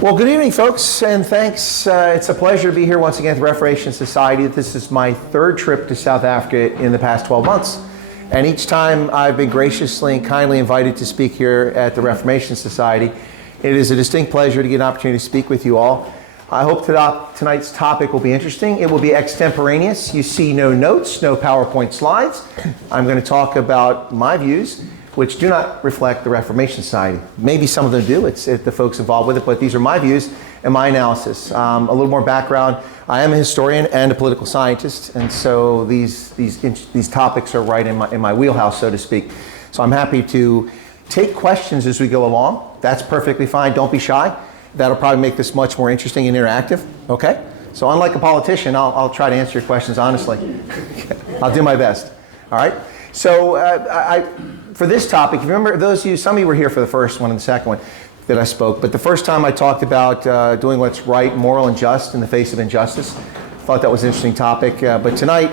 Well, good evening, folks, and thanks. It's a pleasure to be here once again at the Reformation Society. This is my third trip to South Africa in the past 12 months. And each time I've been graciously and kindly invited to speak here at the Reformation Society. It is a distinct pleasure to get an opportunity to speak with you all. I hope tonight's topic will be interesting. It will be extemporaneous. You see no notes, no PowerPoint slides. I'm going to talk about my views, which do not reflect the Reformation Society. Maybe some of them do, it's the folks involved with it, but these are my views and my analysis. A little more background. I am a historian and a political scientist, and so these topics are right in my wheelhouse, so to speak. So I'm happy to take questions as we go along. That's perfectly fine. Don't be shy. That'll probably make this much more interesting and interactive, okay? So unlike a politician, I'll try to answer your questions honestly. I'll do my best, all right? So for this topic, if you remember, some of you were here for the first one and the second one that I spoke, but the first time I talked about doing what's right, moral, and just in the face of injustice. Thought that was an interesting topic, but tonight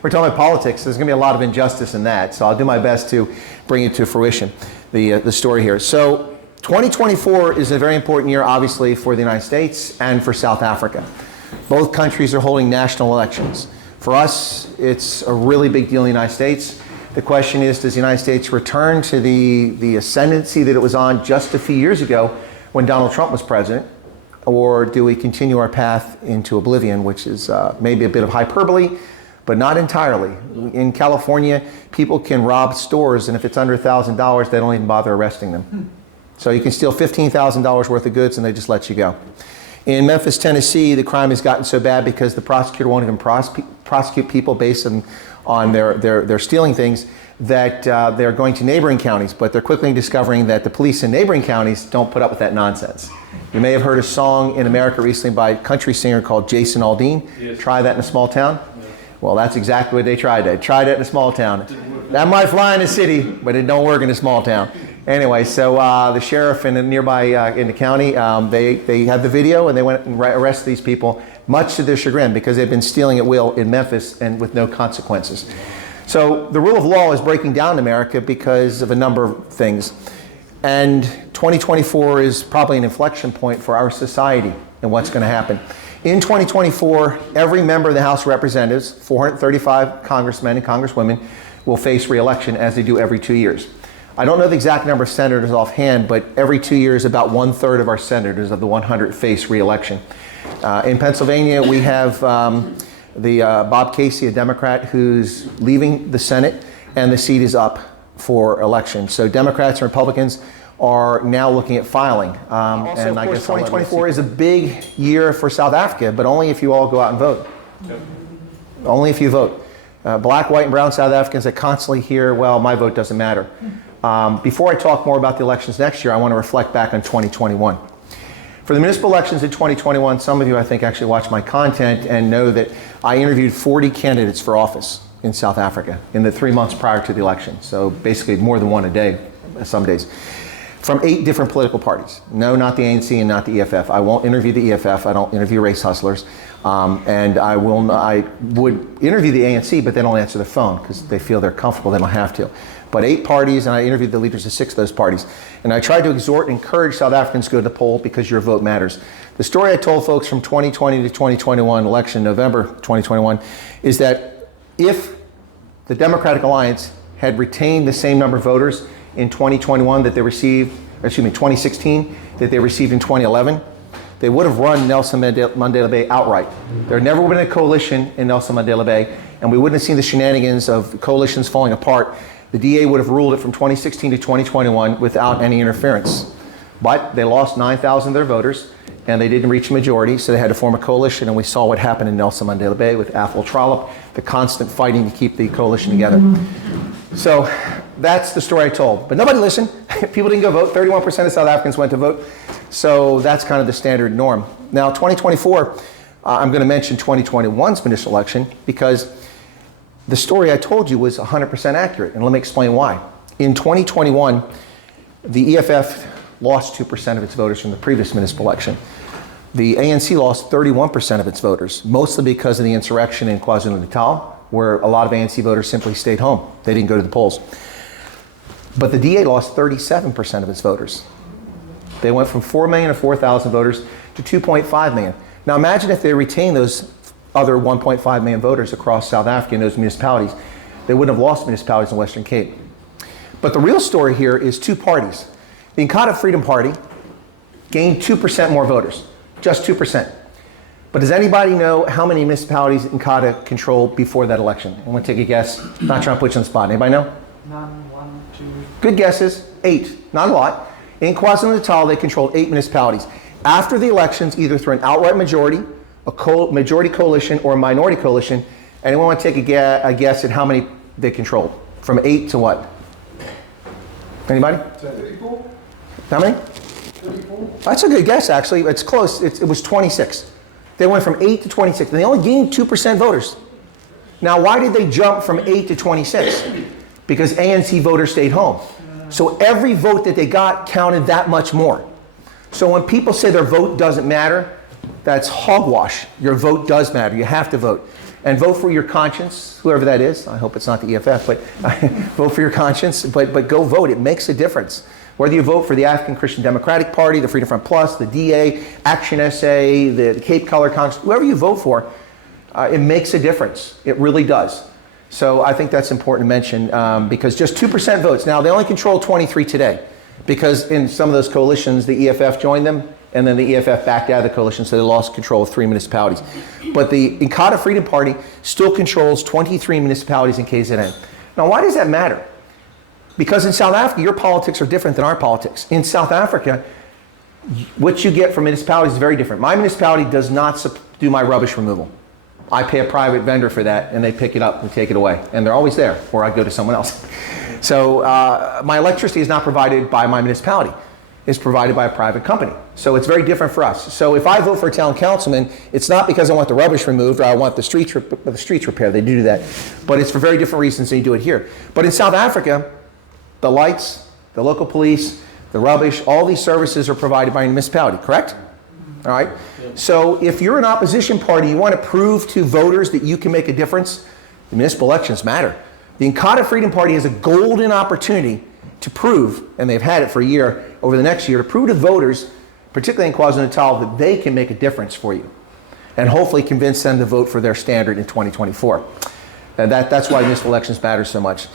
we're talking about politics. There's going to be a lot of injustice in that, so I'll do my best to bring it to fruition, the story here. So 2024 is a very important year, obviously, for the United States and for South Africa. Both countries are holding national elections. For us, it's a really big deal in the United States. The question is, does the United States return to the ascendancy that it was on just a few years ago when Donald Trump was president? Or do we continue our path into oblivion, which is maybe a bit of hyperbole, but not entirely. In California, people can rob stores, and if it's under $1,000, they don't even bother arresting them. So you can steal $15,000 worth of goods and they just let you go. In Memphis, Tennessee, the crime has gotten so bad because the prosecutor won't even prosecute people based on their stealing things, that they're going to neighboring counties, but they're quickly discovering that the police in neighboring counties don't put up with that nonsense. You may have heard a song in America recently by a country singer called Jason Aldean. Yes. Try that in a small town. Yeah. Well, that's exactly what they tried. They tried it in a small town. That might fly in a city, but it don't work in a small town. Anyway, so the sheriff in the nearby in the county, they had the video and they went and arrested these people, much to their chagrin, because they've been stealing at will in Memphis and with no consequences. So the rule of law is breaking down in America because of a number of things. And 2024 is probably an inflection point for our society and what's going to happen. In 2024, every member of the House of Representatives, 435 congressmen and congresswomen, will face re-election as they do every 2 years. I don't know the exact number of senators offhand, but every 2 years, about 1/3 of our senators of the 100 face re-election. In Pennsylvania, we have Bob Casey, a Democrat, who's leaving the Senate, and the seat is up for election. So Democrats and Republicans are now looking at filing. Also, and I guess 2024 is a big year for South Africa, but only if you all go out and vote. Yep. Only if you vote. Black, white, and brown South Africans that constantly hear, well, my vote doesn't matter. Before I talk more about the elections next year, I want to reflect back on 2021. For the municipal elections in 2021, some of you, I think, actually watch my content and know that I interviewed 40 candidates for office in South Africa in the 3 months prior to the election. So basically more than one a day, some days. From 8 different political parties. No, not the ANC and not the EFF. I won't interview the EFF. I don't interview race hustlers. And I would interview the ANC, but they don't answer the phone because they feel they're comfortable, they don't have to. But 8 parties, and I interviewed the leaders of 6 of those parties. And I tried to exhort and encourage South Africans to go to the poll because your vote matters. The story I told folks from 2020 to 2021 election, November 2021, is that if the Democratic Alliance had retained the same number of voters in 2021 that they received, 2016 that they received in 2011, they would have run Nelson Mandela Bay outright. There never would have been a coalition in Nelson Mandela Bay, and we wouldn't have seen the shenanigans of coalitions falling apart. The DA would have ruled it from 2016 to 2021 without any interference. But they lost 9,000 of their voters, and they didn't reach a majority, so they had to form a coalition, and we saw what happened in Nelson Mandela Bay with Athol Trollip, the constant fighting to keep the coalition together. So that's the story I told. But nobody listened. People didn't go vote. 31% of South Africans went to vote. So that's kind of the standard norm. Now, 2024, I'm going to mention 2021's municipal election because the story I told you was 100% accurate, and let me explain why. In 2021, the EFF lost 2% of its voters from the previous municipal election. The ANC lost 31% of its voters, mostly because of the insurrection in KwaZulu-Natal, where a lot of ANC voters simply stayed home. They didn't go to the polls. But the DA lost 37% of its voters. They went from 4 million to 4,000 voters to 2.5 million. Now imagine if they retained those other 1.5 million voters across South Africa in those municipalities. They wouldn't have lost municipalities in the Western Cape. But the real story here is two parties. The Inkatha Freedom Party gained 2% more voters, just 2%. But does anybody know how many municipalities Inkatha controlled before that election? Anyone take a guess? Not trying to put you on the spot. Anybody know? None, 1, 2. Good guesses. 8. Not a lot. In KwaZulu-Natal, they controlled 8 municipalities. After the elections, either through an outright majority, a majority coalition, or a minority coalition, anyone want to take a guess at how many they controlled? From 8 to what? Anybody? 34? How many? 34? That's a good guess, actually. It's close. It was 26. They went from 8 to 26, and they only gained 2% voters. Now, why did they jump from 8 to 26? Because ANC voters stayed home. So every vote that they got counted that much more. So when people say their vote doesn't matter, that's hogwash. Your vote does matter. You have to vote. And vote for your conscience, whoever that is. I hope it's not the EFF, but vote for your conscience. But go vote. It makes a difference. Whether you vote for the African Christian Democratic Party, the Freedom Front Plus, the DA, Action SA, the Cape Color Congress, whoever you vote for, it makes a difference. It really does. So I think that's important to mention because just 2% votes. Now, they only control 23 today because in some of those coalitions, the EFF joined them, and then the EFF backed out of the coalition, so they lost control of 3 municipalities. But the Inkatha Freedom Party still controls 23 municipalities in KZN. Now, why does that matter? Because in South Africa, your politics are different than our politics. In South Africa, what you get from municipalities is very different. My municipality does not do my rubbish removal. I pay a private vendor for that, and they pick it up and take it away. And they're always there, or I go to someone else. So my electricity is not provided by my municipality. It's provided by a private company. So it's very different for us. So if I vote for a town councilman, it's not because I want the rubbish removed or I want the streets repaired. They do that. But it's for very different reasons than you do it here. But in South Africa, the lights, the local police, the rubbish, all these services are provided by a municipality, correct? All right? So if you're an opposition party, you want to prove to voters that you can make a difference, the municipal elections matter. The Inkatha Freedom Party has a golden opportunity to prove, and they've had it for a year, over the next year, to prove to voters, particularly in KwaZulu-Natal, that they can make a difference for you. And hopefully convince them to vote for their standard in 2024. And that's why municipal elections matter so much.